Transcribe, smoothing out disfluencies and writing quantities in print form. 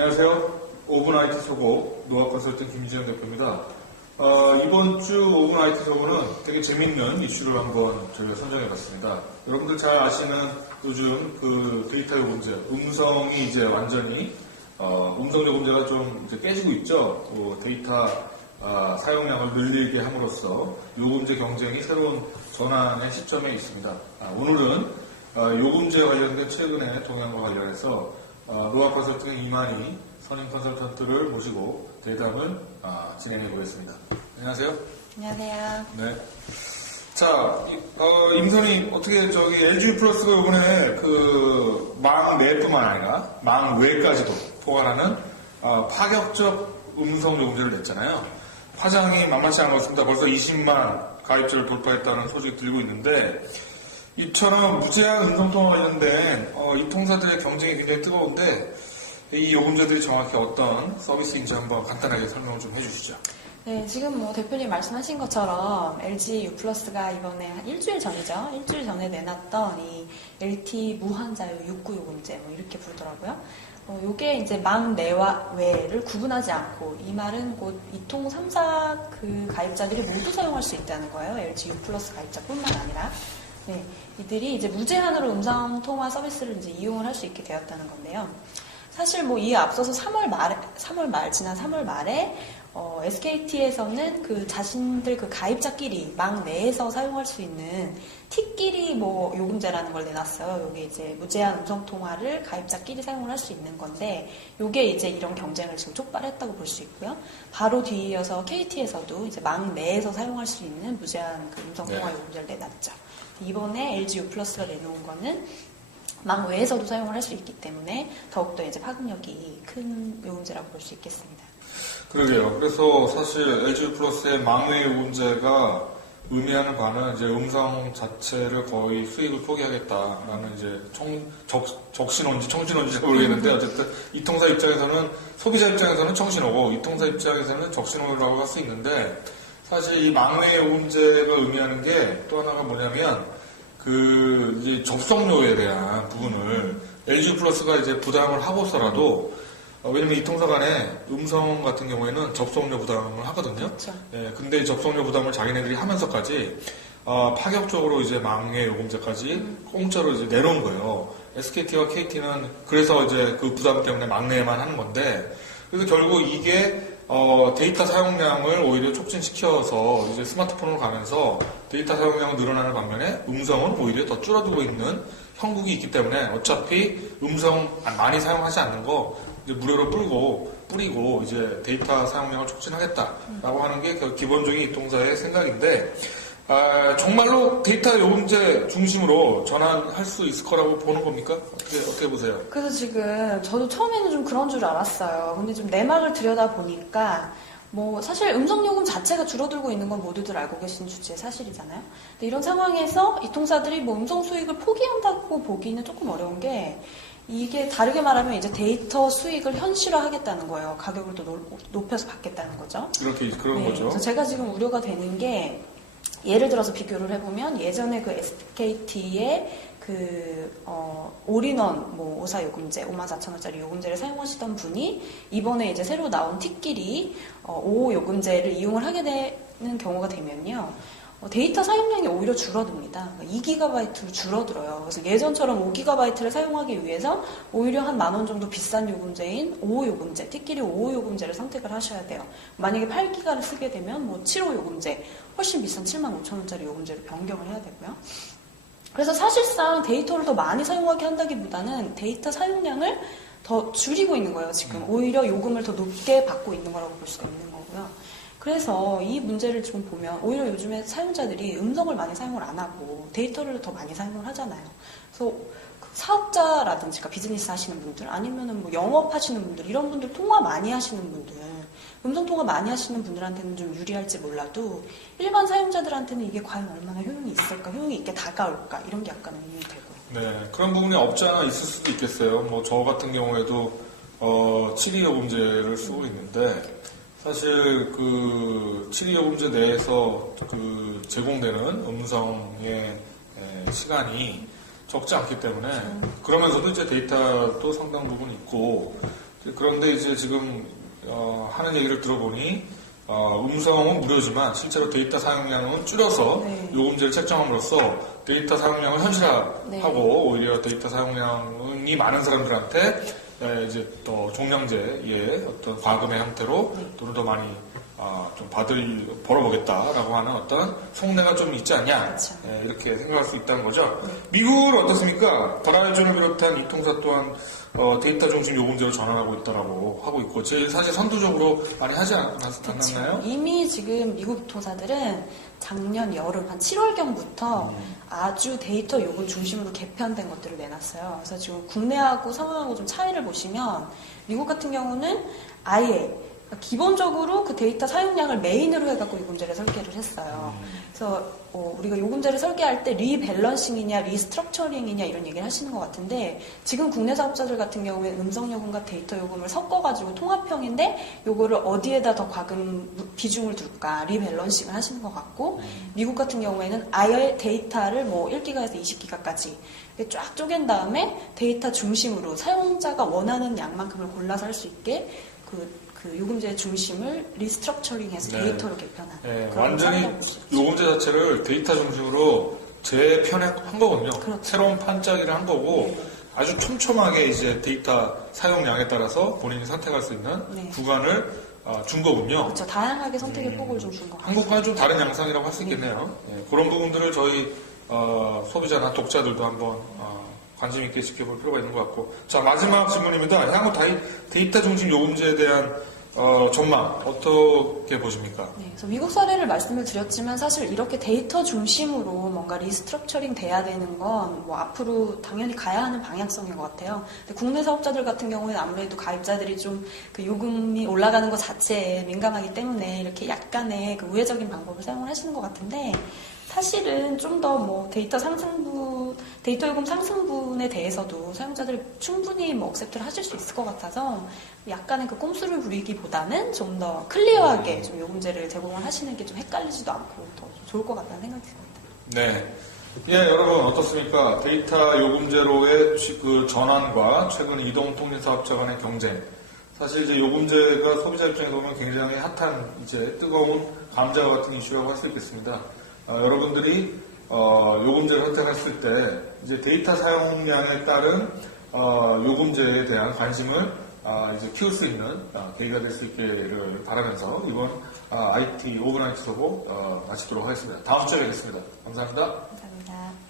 안녕하세요. 오븐 IT 소고 노아 컨설팅 김지영 대표입니다. 이번 주 오븐 IT 소고는 되게 재밌는 이슈를 한번 저희가 선정해봤습니다. 여러분들 잘 아시는 요즘 그 데이터 요금제, 음성이 이제 완전히 음성 요금제가 좀 이제 깨지고 있죠. 데이터 사용량을 늘리게 함으로써 요금제 경쟁이 새로운 전환의 시점에 있습니다. 오늘은 요금제 관련된 최근의 동향과 관련해서 노아 컨설팅의 이만희 선임 컨설턴트를 모시고 대담을 진행해 보겠습니다. 안녕하세요. 안녕하세요. 네. 자, 임선희 어떻게 LG 플러스가 이번에 망 내뿐만 아니라 망 외까지도 포괄하는 파격적 음성 요금제를 냈잖아요. 화장이 만만치 않은 것 같습니다. 벌써 20만 가입자를 돌파했다는 소식이 들고 있는데 이처럼 무제한 음성통화 관련된 이 통사들의 경쟁이 굉장히 뜨거운데 이 요금제들이 정확히 어떤 서비스인지 한번 간단하게 설명을 좀 해주시죠. 네, 지금 대표님 말씀하신 것처럼 LG U+가 이번에 한 일주일 전이죠. 일주일 전에 내놨던 이 LT 무한자유 69 요금제 이렇게 부르더라고요. 요게 이제 망 내와 외를 구분하지 않고 이 말은 곧 이통 3사 그 가입자들이 모두 사용할 수 있다는 거예요. LG U+ 가입자뿐만 아니라. 네, 이들이 이제 무제한으로 음성 통화 서비스를 이제 이용을 할 수 있게 되었다는 건데요. 사실 이에 앞서서 지난 3월 말에 SKT에서는 그 자신들 그 가입자끼리 망 내에서 사용할 수 있는 T끼리 요금제라는 걸 내놨어요. 요게 이제 무제한 음성 통화를 가입자끼리 사용을 할 수 있는 건데, 요게 이제 이런 경쟁을 지금 촉발했다고 볼 수 있고요. 바로 뒤이어서 KT에서도 이제 망 내에서 사용할 수 있는 무제한 그 음성 통화 요금제를 내놨죠. 이번에 LG U+가 내놓은 거는 망 외에서도 사용을 할 수 있기 때문에 더욱더 이제 파급력이 큰 요금제라고 볼 수 있겠습니다. 그러게요. 그래서 사실 LG 플러스의 망외 요금제가 의미하는 바는 이제 음성 자체를 거의 수익을 포기하겠다라는 이제 적신호인지 청신호인지 잘 모르겠는데 어쨌든 이 통사 입장에서는 소비자 입장에서는 청신호고 이 통사 입장에서는 적신호라고 할 수 있는데 사실 이 망외 요금제가 의미하는 게 또 하나가 뭐냐면 이제 접속료에 대한 부분을 LG 플러스가 이제 부담을 하고서라도 왜냐면 이 통사 간에 음성 같은 경우에는 접속료 부담을 하거든요. 그렇죠. 예, 근데 이 접속료 부담을 자기네들이 하면서까지 파격적으로 이제 망의 요금제까지 공짜로 이제 내놓은 거예요. SKT와 KT는 그래서 이제 그 부담 때문에 망내만 하는 건데 그래서 결국 이게 데이터 사용량을 오히려 촉진시켜서 이제 스마트폰으로 가면서 데이터 사용량은 늘어나는 반면에 음성은 오히려 더 줄어들고 있는 형국이 있기 때문에 어차피 음성 많이 사용하지 않는 거 이제 무료로 뿌리고 이제 데이터 사용량을 촉진하겠다라고 하는 게 기본적인 이 통사의 생각인데 정말로 데이터 요금제 중심으로 전환할 수 있을 거라고 보는 겁니까? 어떻게 보세요? 그래서 지금 저도 처음에는 좀 그런 줄 알았어요. 근데 좀 내막을 들여다 보니까 사실 음성요금 자체가 줄어들고 있는 건 모두들 알고 계신 주제의 사실이잖아요. 근데 이런 상황에서 이 통사들이 음성 수익을 포기한다고 보기는 조금 어려운 게 이게 다르게 말하면 이제 데이터 수익을 현실화하겠다는 거예요. 가격을 또 높여서 받겠다는 거죠. 그런 거죠. 그래서 제가 지금 우려가 되는 게 예를 들어서 비교를 해보면 예전에 그 SKT의 올인원 5사 요금제 54,000원짜리 요금제를 사용하시던 분이 이번에 이제 새로 나온 T끼리 5 요금제를 이용을 하게 되는 경우가 되면요. 데이터 사용량이 오히려 줄어듭니다. 2GB로 줄어들어요. 그래서 예전처럼 5GB를 사용하기 위해서 오히려 한 10,000원 정도 비싼 요금제인 5호 요금제, T끼리 5호 요금제를 선택을 하셔야 돼요. 만약에 8GB를 쓰게 되면 7호 요금제, 훨씬 비싼 75,000원짜리 요금제로 변경을 해야 되고요. 그래서 사실상 데이터를 더 많이 사용하게 한다기보다는 데이터 사용량을 더 줄이고 있는 거예요. 지금 오히려 요금을 더 높게 받고 있는 거라고 볼 수가 있는 거고요. 그래서 이 문제를 좀 보면 오히려 요즘에 사용자들이 음성을 많이 사용을 안 하고 데이터를 더 많이 사용을 하잖아요. 그래서 사업자라든지 비즈니스 하시는 분들 아니면은 영업하시는 분들 이런 분들 통화 많이 하시는 분들 음성 통화 많이 하시는 분들한테는 좀 유리할지 몰라도 일반 사용자들한테는 이게 과연 얼마나 효용이 있을까, 효용이 있게 다가올까 이런 게 약간 의문이 되고요. 네, 그런 부분이 없지 않아 있을 수도 있겠어요. 저 같은 경우에도 7위 요금제를 쓰고 있는데 사실 7위 요금제 내에서 제공되는 음성의 시간이 적지 않기 때문에 그러면서도 이제 데이터도 상당 부분 있고 그런데 이제 지금 하는 얘기를 들어보니 음성은 무료지만 실제로 데이터 사용량은 줄여서 네. 요금제를 책정함으로써 데이터 사용량을 현실화하고 네. 오히려 데이터 사용량이 많은 사람들한테 이제 또 종량제의 어떤 과금의 형태로 네. 돈을 더 많이 좀 벌어보겠다라고 하는 어떤 속내가 좀 있지 않냐 그렇죠. 이렇게 생각할 수 있다는 거죠. 네. 미국은 어떻습니까? 바라이존을 비롯한 이 통사 또한 데이터 중심 요금제로 전환하고 있다라고 하고 있고 제일 사실 선두적으로 많이 하지 않았나요? 이미 지금 미국 통사들은 작년 여름 한 7월경부터 아주 데이터 요금 중심으로 개편된 것들을 내놨어요. 그래서 지금 국내하고 상황하고 좀 차이를 보시면 미국 같은 경우는 아예 기본적으로 그 데이터 사용량을 메인으로 해갖고 요금제를 설계를 했어요. 그래서 우리가 요금제를 설계할 때 리밸런싱이냐 리스트럭처링이냐 이런 얘기를 하시는 것 같은데 지금 국내 사업자들 같은 경우에는 음성요금과 데이터 요금을 섞어가지고 통합형인데 요거를 어디에다 더 과금 비중을 둘까 리밸런싱을 하시는 것 같고 미국 같은 경우에는 아예 데이터를 뭐 1기가에서 20기가까지 쫙 쪼갠 다음에 데이터 중심으로 사용자가 원하는 양만큼을 골라서 할 수 있게 그 요금제 중심을 리스트럭처링해서 네. 데이터로 개편한 네, 그런 완전히 상황을 보시죠. 요금제 자체를 데이터 중심으로 재편한 거군요. 그렇죠. 새로운 판짜기를 한 거고 네. 아주 촘촘하게 이제 데이터 사용량에 따라서 본인이 선택할 수 있는 네. 구간을 준 거군요. 그렇죠. 다양하게 선택의 폭을 좀 준 것 같아요. 한국과는 좀 다른 양상이라고 할 수 있겠네요. 예, 그런 부분들을 저희 소비자나 독자들도 한번 관심 있게 지켜볼 필요가 있는 것 같고. 자, 마지막 질문입니다. 향후 데이터 중심 요금제에 대한 전망 어떻게 보십니까? 네, 그래서 미국 사례를 말씀을 드렸지만 사실 이렇게 데이터 중심으로 뭔가 리스트럭처링 돼야 되는 건 뭐 앞으로 당연히 가야 하는 방향성인 것 같아요. 근데 국내 사업자들 같은 경우에는 아무래도 가입자들이 좀 그 요금이 올라가는 것 자체에 민감하기 때문에 이렇게 약간의 그 우회적인 방법을 사용을 하시는 것 같은데 사실은 좀 더 뭐 데이터 요금 상승분에 대해서도 사용자들이 충분히 뭐 억셉트를 하실 수 있을 것 같아서 약간의 그 꼼수를 부리기보다는 좀 더 클리어하게 좀 요금제를 제공을 하시는 게 좀 헷갈리지도 않고 더 좋을 것 같다는 생각이 듭니다. 네. 예, 여러분 어떻습니까? 데이터 요금제로의 그 전환과 최근 이동통신사업자 간의 경쟁. 사실 이제 요금제가 소비자 입장에서 보면 굉장히 핫한 이제 뜨거운 감자와 같은 이슈라고 할 수 있겠습니다. 여러분들이 요금제를 선택했을 때 이제 데이터 사용량에 따른 요금제에 대한 관심을 이제 키울 수 있는 계기가 될 수 있기를 바라면서 이번 IT 오브나이트 서고 마치도록 하겠습니다. 다음 주에 뵙겠습니다. 감사합니다. 감사합니다.